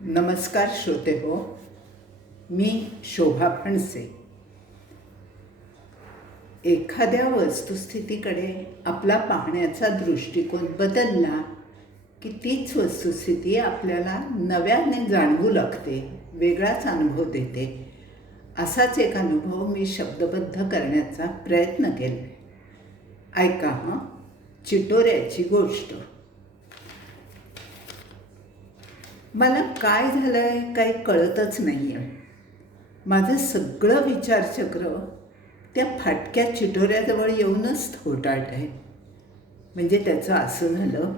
नमस्कार श्रोते हो, मी शोभा फणसे. एखाद्या वस्तुस्थितीकडे आपला पाहण्याचा दृष्टिकोन बदलला की तीच वस्तुस्थिती आपल्याला नव्याने जाणवू लागते, वेगळाच अनुभव देते. असाच एक अनुभव मी शब्दबद्ध करण्याचा प्रयत्न केला. ऐका हं. चिटोऱ्याची गोष्ट. मला काय झालं आहे काही कळतच नाही आहे. माझं सगळं विचारचक्र त्या फाटक्या चिटोऱ्याजवळ येऊनच थोटाट आहे. म्हणजे त्याचं असं झालं,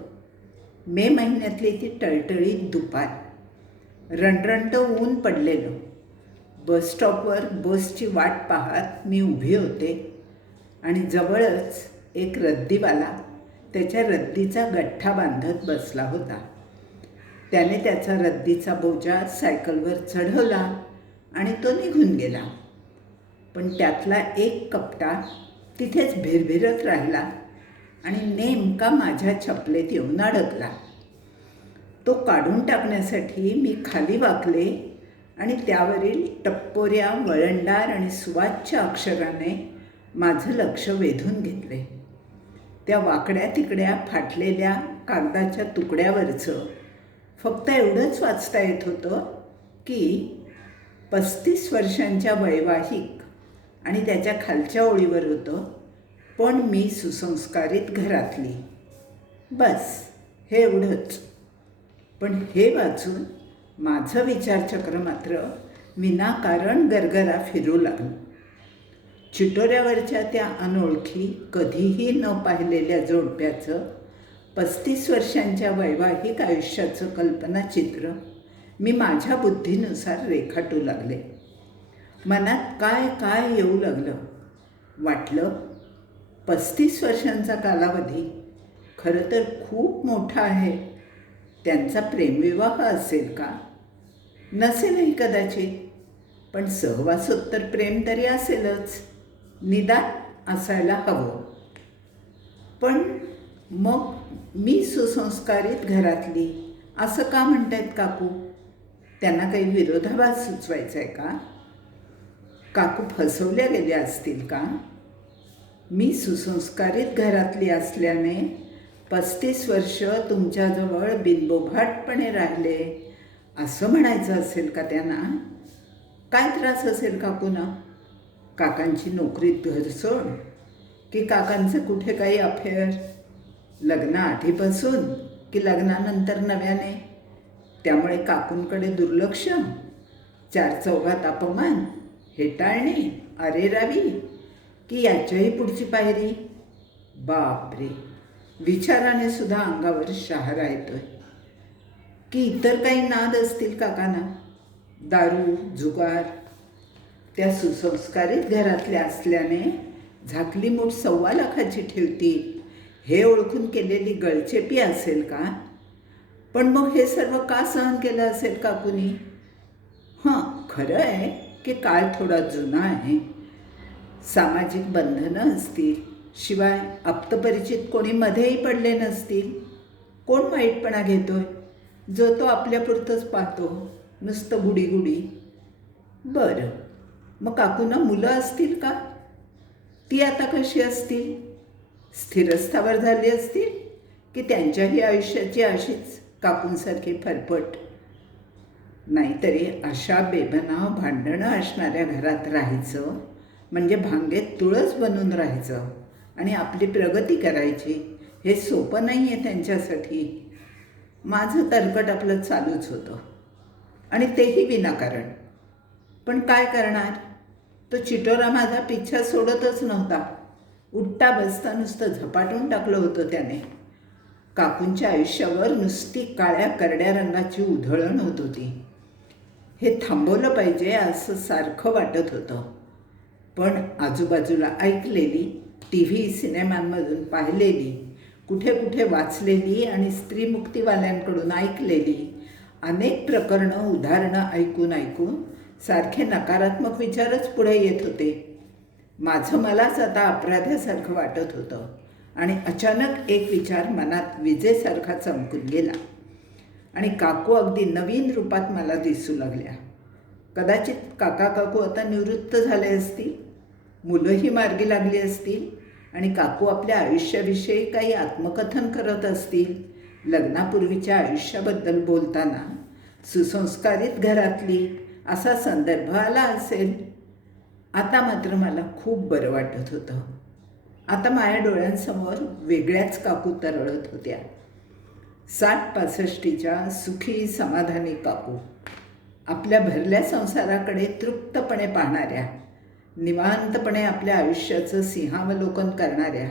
मे महिन्यातली ती टळटळीत दुपार, रणरणतं ऊन पडलेलं. बसस्टॉपवर बसची वाट पाहत मी उभी होते आणि जवळच एक रद्दीवाला त्याच्या रद्दीचा गठ्ठा बांधत बसला होता. त्याने त्याचा रद्दीचा बोजा सायकलवर चढवला आणि तो निघून गेला. पण त्यातला एक कपटा तिथेच भिरभिरत राहिला आणि नेमका माझ्या चपलेत येऊन अडकला. तो काढून टाकण्यासाठी मी खाली वाकले आणि त्यावरील टप्पोऱ्या, वळणदार आणि सुवाच्य अक्षराने माझं लक्ष वेधून घेतले. त्या वाकड्या तिकड्या फाटलेल्या कागदाच्या तुकड्यावरचं फक्त एवढंच वाचता येत होतं की 35 वर्षांच्या वैवाहिक, आणि त्याच्या खालच्या ओळीवर होतं, पण मी सुसंस्कारित घरातली. बस हे एवढंच. पण हे वाचून माझं विचारचक्र मात्र विनाकारण गरगरा फिरू लागलं. चिटोऱ्यावरच्या त्या अनोळखी, कधीही न पाहिलेल्या जोडप्याचं 35 वर्षांच्या वैवाहिक आयुष्याचं कल्पनाचित्र मी माझ्या बुद्धीनुसार रेखाटू लागले. मनात काय काय येऊ लागलं. वाटलं 35 वर्षांचा कालावधी खरं तर खूप मोठा आहे. त्यांचा प्रेमविवाह असेल का? नसेलही कदाचित, पण सहवासोत्तर प्रेम तरी असेलच, निदान असायला हवं. पण मग मी सुसंस्कारित घरातली असं का म्हणतायत काकू? त्यांना काही विरोधाभास सुचवायचा आहे का? काकू फसवल्या गेल्या असतील का? मी सुसंस्कारित घरातली असल्याने 35 वर्ष तुमच्याजवळ बिनबोभाटपणे राहिले असं म्हणायचं असेल का त्यांना? काय त्रास असेल काकूंना? काकांची नोकरीत घरसोड, की काकांचं कुठे काही अफेअर, लग्नाआधीपासून की लग्नानंतर नव्याने, त्यामुळे काकूंकडे दुर्लक्ष, 4 चौघात अपमान, हेटाळणी, अरेरावी, की याच्याही पुढची पायरी? बापरे, विचाराने सुद्धा अंगावर शहारा येतोय. की इतर काही नाद असतील काकांना, दारू, जुगार? त्या सुसंस्कारित घरातल्या असल्याने झाकली मूठ 1.25 लाखाची ठेवतील हे ओळखून केलेली गळचेपी असेल का? पण मग हे सर्व का सहन केलं असेल काकूनी? हां, खरं आहे की काळ थोडा जुना आहे, सामाजिक बंधनं असतील, शिवाय आप्तपरिचित कोणी मध्येही पडले नसतील. कोण वाईटपणा घेतोय? जो तो आपल्यापुरतंच पाहतो, नुसतं गुडी. बरं, मग काकूंना मुलं असतील का? ती आता कशी असतील? स्थिरस्थावर झाली असतील, की त्यांच्याही आयुष्याची अशीच काकूंसारखी फरफट? नाहीतरी अशा बेबनाव भांडणं असणाऱ्या घरात राहायचं म्हणजे भांगेत तुळस बनून राहायचं आणि आपली प्रगती करायची हे सोपं नाही आहे त्यांच्यासाठी. माझं तरकट आपलं चालूच होतं, आणि तेही विनाकारण. पण काय करणार? तो चिटोरा माझा पिच्छा सोडतच नव्हता. उठता बसता नुसतं झपाटून टाकलं होतं त्याने. काकूंच्या आयुष्यावर नुसती काळ्या करड्या रंगाची उधळण होत होती. हे थांबवलं पाहिजे असं सारखं वाटत होतं. पण आजूबाजूला ऐकलेली, TV सिनेमांमधून पाहिलेली, कुठे कुठे वाचलेली आणि स्त्रीमुक्तीवाल्यांकडून ऐकलेली अनेक प्रकरणं, उदाहरणं ऐकून सारखे नकारात्मक विचारच पुढे येत होते. माझं मलाच आता अपराध्यासारखं वाटत होतं आणि अचानक एक विचार मनात विजेसारखा चमकून गेला. आणि काकू अगदी नवीन रूपात मला दिसू लागल्या. कदाचित काका काकू आता निवृत्त झाले असतील, मुलंही मार्गी लागली असतील आणि काकू आपल्या आयुष्याविषयी काही आत्मकथन करत असतील. लग्नापूर्वीच्या आयुष्याबद्दल बोलताना सुसंस्कारित घरातली असा संदर्भ आला असेल. आता मात्र मला खूप बरं वाटत होतं. आता माझ्या डोळ्यांसमोर वेगळ्याच काकू तरळत होत्या. 60-65च्या सुखी समाधानी काकू, आपल्या भरल्या संसाराकडे तृप्तपणे पाहणाऱ्या, निवांतपणे आपल्या आयुष्याचं सिंहावलोकन करणाऱ्या,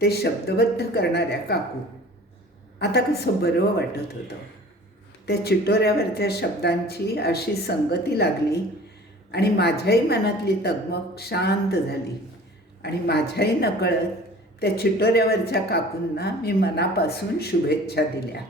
ते शब्दबद्ध करणाऱ्या काकू. आता कसं बरं वाटत होतं. त्या चिटोऱ्यावरच्या शब्दांची अशी संगती लागली आणि माझ्याही मनातली तगमग शांत झाली आणि माझ्याही नकळत त्या चिटोऱ्यावरच्या काकूंना मी मनापासून शुभेच्छा दिल्या.